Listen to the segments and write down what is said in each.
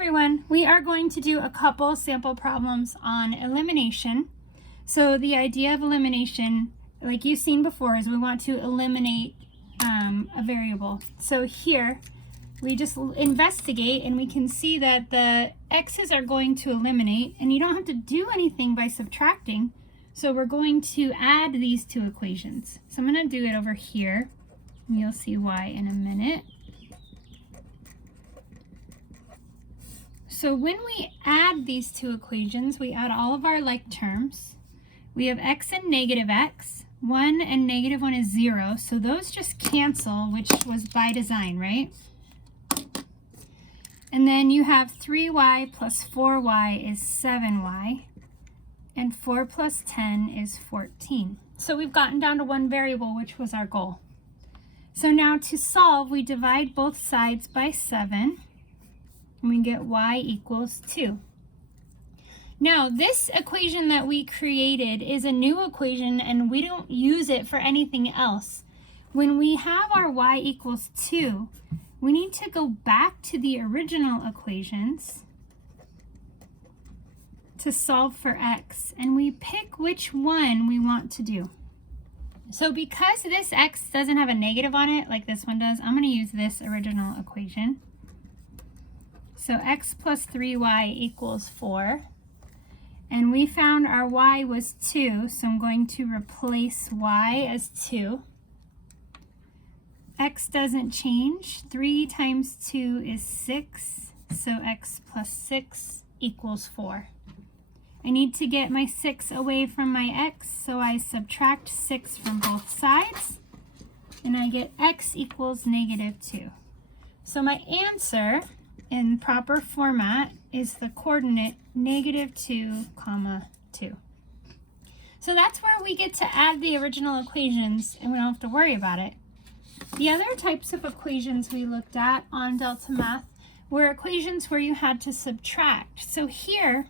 everyone, we are going to do a couple sample problems on elimination. So the idea of elimination, like you've seen before, is we want to eliminate a variable. So here we just investigate and we can see that the x's are going to eliminate, and you don't have to do anything by subtracting. So we're going to add these two equations. So I'm going to do it over here, and you'll see why in a minute. So when we add these two equations, we add all of our like terms. We have x and negative x. 1 and negative 1 is 0, so those just cancel, which was by design, right? And then you have 3y plus 4y is 7y, and 4 plus 10 is 14. So we've gotten down to one variable, which was our goal. So now to solve, we divide both sides by 7. And we get y equals 2. Now, this equation that we created is a new equation, and we don't use it for anything else. When we have our y equals 2, we need to go back to the original equations to solve for x, and we pick which one we want to do. So because this x doesn't have a negative on it like this one does, I'm going to use this original equation. So x plus 3y equals 4. And we found our y was 2, so I'm going to replace y as 2. X doesn't change. 3 times 2 is 6, so x plus 6 equals 4. I need to get my 6 away from my x, so I subtract 6 from both sides, and I get x equals negative 2. So my answer in proper format is the coordinate negative 2, 2. So that's where we get to add the original equations, and we don't have to worry about it. The other types of equations we looked at on Delta Math were equations where you had to subtract. So here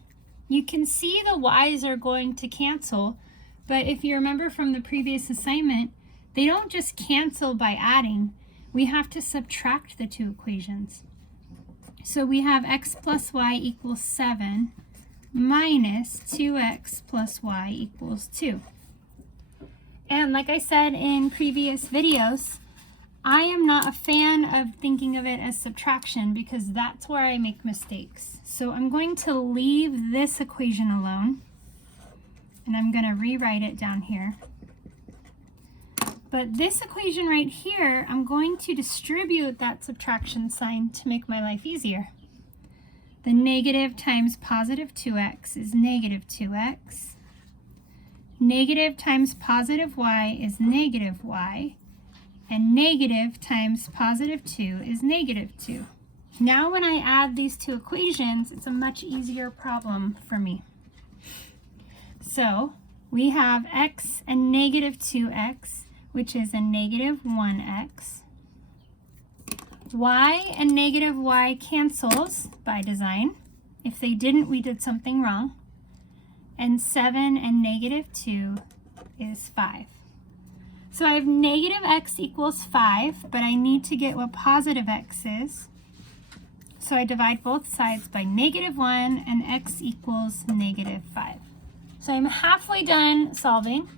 you can see the y's are going to cancel, but if you remember from the previous assignment, they don't just cancel by adding. We have to subtract the two equations. So we have x plus y equals 7 minus 2x plus y equals 2. And like I said in previous videos, I am not a fan of thinking of it as subtraction because that's where I make mistakes. So I'm going to leave this equation alone, and I'm going to rewrite it down here. But this equation right here, I'm going to distribute that subtraction sign to make my life easier. The negative times positive 2x is negative 2x. Negative times positive y is negative y. And negative times positive 2 is negative 2. Now when I add these two equations, it's a much easier problem for me. So we have x and negative 2x, which is a negative 1x. Y and negative y cancels by design. If they didn't, we did something wrong. And 7 and negative 2 is 5. So I have negative x equals 5, but I need to get what positive x is. So I divide both sides by negative 1, and x equals negative 5. So I'm halfway done solving.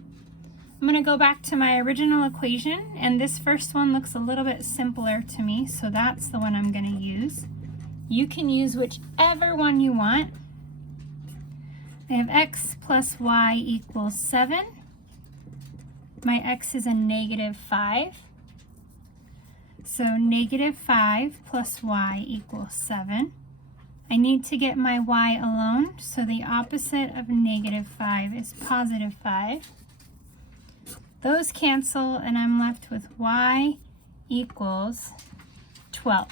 I'm going to go back to my original equation, and this first one looks a little bit simpler to me, so that's the one I'm going to use. You can use whichever one you want. I have x plus y equals 7. My x is a negative 5. So negative 5 plus y equals 7. I need to get my y alone, so the opposite of negative 5 is positive 5. Those cancel, and I'm left with y equals 12.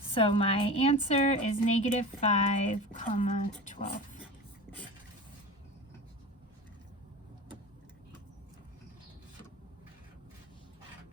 So my answer is negative 5, 12.